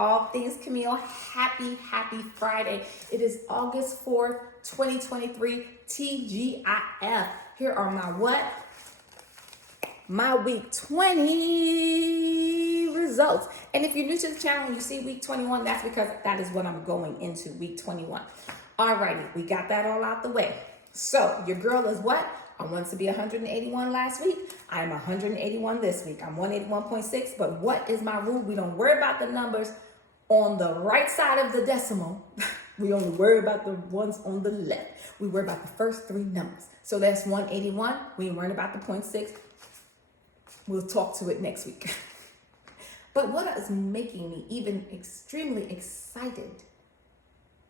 all things Camille. Happy Friday. It is August 4th, 2023, TGIF. Here are my week 20 results. And if you're new to the channel and you see week 21, that's because that is what I'm going into, week 21. Alrighty, we got that all out the way. So your girl is what? I wanted to be 181 last week. I'm 181 this week. I'm 181.6. But what is my rule? We don't worry about the numbers on the right side of the decimal. We only worry about the ones on the left. We worry about the first three numbers. So that's 181. We ain't worrying about the 0.6. We'll talk to it next week. But what is making me even extremely excited,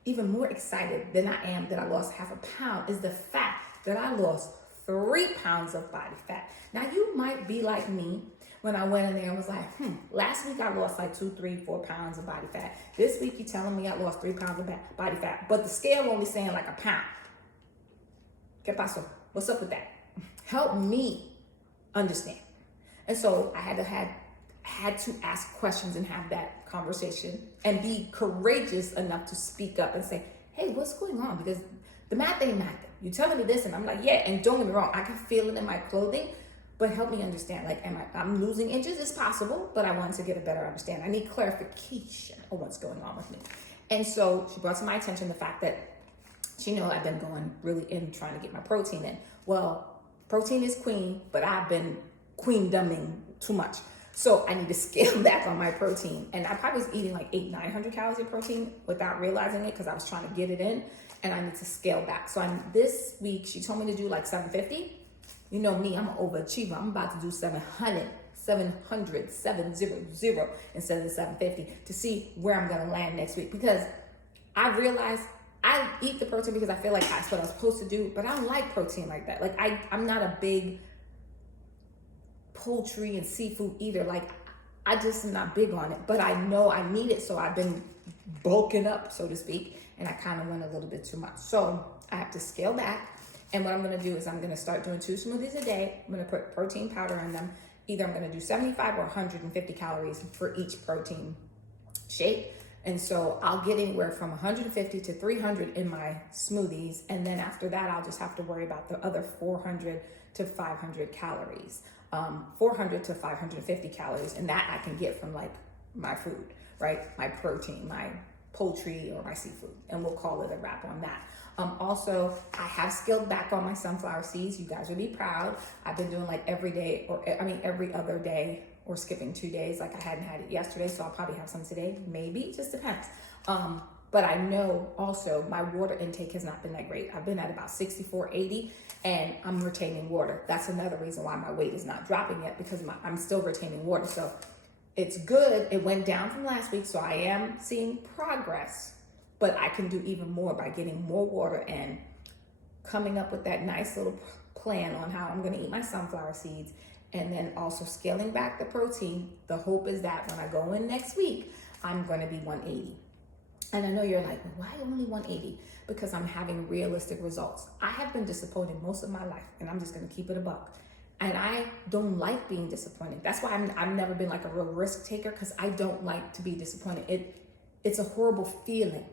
even more excited than I am that I lost half a pound, is the fact that I lost 3 pounds of body fat. Now you might be like me when I went in there and was like, last week I lost like 2, 3, 4 pounds of body fat. This week you're telling me I lost 3 pounds of body fat, but the scale only saying like a pound. ¿Qué pasó? What's up with that? Help me understand. And so I had to ask questions and have that conversation and be courageous enough to speak up and say, hey, what's going on? Because the math ain't math. You're telling me this, and I'm like, yeah, and don't get me wrong, I can feel it in my clothing, but help me understand. Like, I'm losing inches? It's possible, but I want to get a better understanding. I need clarification of what's going on with me. And so she brought to my attention the fact that she knows I've been going really in trying to get my protein in. Well, protein is queen, but I've been queendoming too much. So I need to scale back on my protein. And I probably was eating like 800-900 calories of protein without realizing it because I was trying to get it in. And I need to scale back. So this week, she told me to do like 750. You know me, I'm an overachiever. I'm about to do 700 instead of the 750 to see where I'm going to land next week. Because I realized I eat the protein because I feel like that's what I was supposed to do. But I don't like protein like that. Like I'm not a big poultry and seafood eater. Like I just am not big on it. But I know I need it. So I've been bulking up, so to speak. And I kind of went a little bit too much. So I have to scale back. And what I'm going to do is I'm going to start doing 2 smoothies a day. I'm going to put protein powder in them. Either I'm going to do 75 or 150 calories for each protein shake. And so I'll get anywhere from 150 to 300 in my smoothies. And then after that, I'll just have to worry about the other 400 to 500 calories. 400 to 550 calories. And that I can get from like my food, right? My protein, my poultry or my seafood, and we'll call it a wrap on that. Also, I have scaled back on my sunflower seeds. You guys will be proud. I've been doing like every other day or skipping 2 days. Like I hadn't had it yesterday, so I'll probably have some today. Maybe, it just depends. But I know also my water intake has not been that great. I've been at about 64, 80, and I'm retaining water. That's another reason why my weight is not dropping yet, because I'm still retaining water. So it's good. It went down from last week, so I am seeing progress, but I can do even more by getting more water and coming up with that nice little plan on how I'm going to eat my sunflower seeds, and then also scaling back the protein. The hope is that when I go in next week, I'm going to be 180. And I know you're like, well, why only 180? Because I'm having realistic results. I have been disappointed most of my life, and I'm just going to keep it a buck. And I don't like being disappointed. That's why I've never been like a real risk taker, because I don't like to be disappointed. It's a horrible feeling.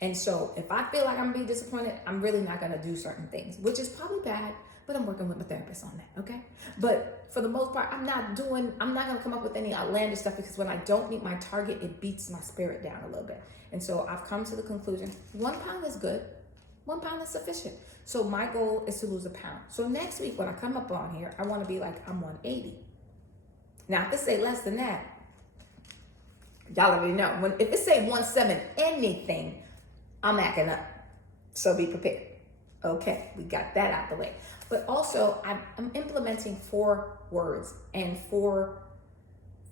And so if I feel like I'm being disappointed, I'm really not going to do certain things, which is probably bad, but I'm working with my therapist on that, okay? But for the most part, I'm not going to come up with any outlandish stuff, because when I don't meet my target, it beats my spirit down a little bit. And so I've come to the conclusion, 1 pound is good. 1 pound is sufficient. So my goal is to lose a pound. So next week when I come up on here, I want to be like, I'm 180. Now, if it say less than that, y'all already know. If it say 17 anything, I'm acting up. So be prepared. Okay, we got that out the way. But also, I'm implementing 4 words and 4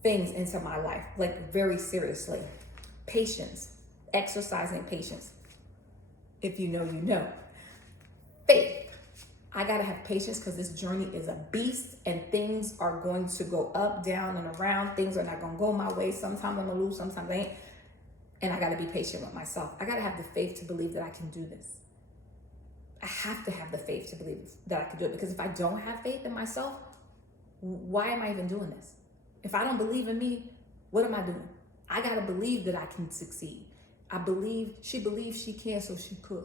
things into my life, like very seriously. Patience, exercising patience. If you know, you know. Faith. I gotta have patience, because this journey is a beast, and things are going to go up, down, and around. Things are not gonna go my way. Sometimes I'm gonna lose, sometimes I ain't. And I gotta be patient with myself. I gotta have the faith to believe that I can do this. I have to have the faith to believe that I can do it, because if I don't have faith in myself, why am I even doing this? If I don't believe in me, what am I doing? I got to believe that I can succeed. She believed she can, so she could.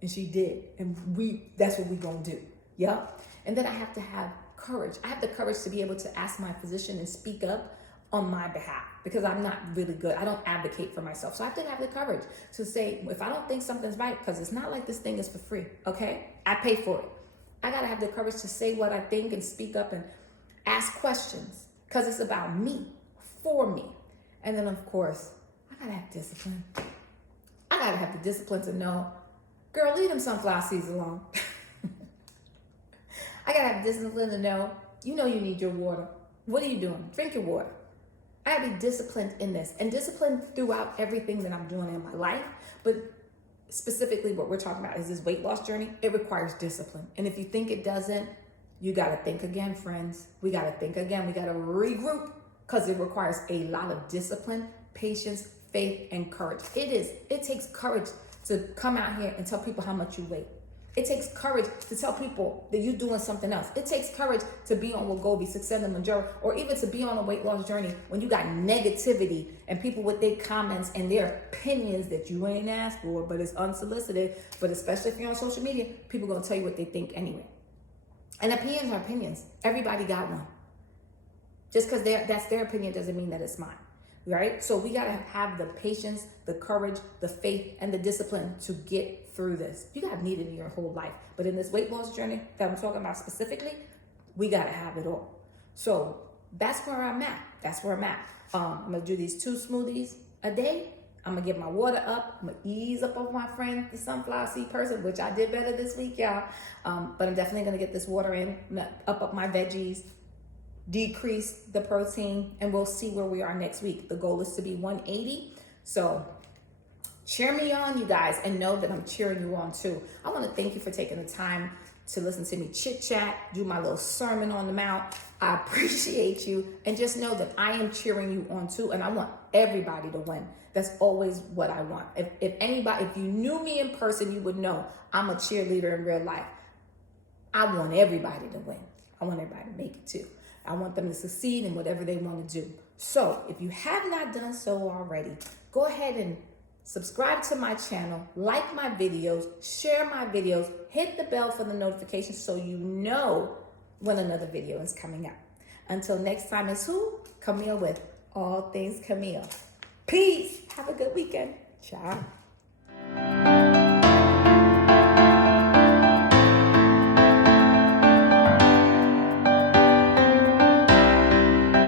And she did. And that's what we're going to do. Yep. And then I have to have courage. I have the courage to be able to ask my physician and speak up on my behalf, because I'm not really good. I don't advocate for myself. So I have to have the courage to say, if I don't think something's right, because it's not like this thing is for free, okay? I pay for it. I got to have the courage to say what I think and speak up and ask questions, because it's about me, for me. And then, of course, I got to have discipline. I got to have the discipline to know, girl, leave them sunflower seeds alone. I got to have discipline to know, you need your water. What are you doing? Drink your water. I gotta be disciplined in this, and disciplined throughout everything that I'm doing in my life. But specifically what we're talking about is this weight loss journey. It requires discipline. And if you think it doesn't, you gotta think again, friends. We gotta think again. We gotta regroup, because it requires a lot of discipline, patience, faith, and courage. It takes courage to come out here and tell people how much you weigh. It takes courage to tell people that you're doing something else. It takes courage to be on Wegovy, Saxenda, Mounjaro, or even to be on a weight loss journey when you got negativity and people with their comments and their opinions that you ain't asked for, but it's unsolicited. But especially if you're on social media, people are going to tell you what they think anyway. And opinions are opinions. Everybody got one. Just because that's their opinion doesn't mean that it's mine. Right? So we got to have the patience, the courage, the faith, and the discipline to get through this. You got to need it in your whole life. But in this weight loss journey that I'm talking about specifically, we got to have it all. So that's where I'm at. I'm going to do these 2 smoothies a day. I'm going to get my water up. I'm going to ease up on my friend, the sunflower seed person, which I did better this week, y'all. But I'm definitely going to get this water in, up my veggies, decrease the protein, and we'll see where we are next week. The goal is to be 180. So cheer me on, you guys, and know that I'm cheering you on too. I want to thank you for taking the time to listen to me chit chat, do my little sermon on the mount. I appreciate you, and just know that I am cheering you on too, and I want everybody to win. That's always what I want. If you knew me in person, you would know I'm a cheerleader in real life. I want everybody to win. I want everybody to make it too. I want them to succeed in whatever they want to do. So if you have not done so already, go ahead and subscribe to my channel, like my videos, share my videos, hit the bell for the notifications so you know when another video is coming up. Until next time, it's who? Camille with All Things Camille. Peace. Have a good weekend. Ciao.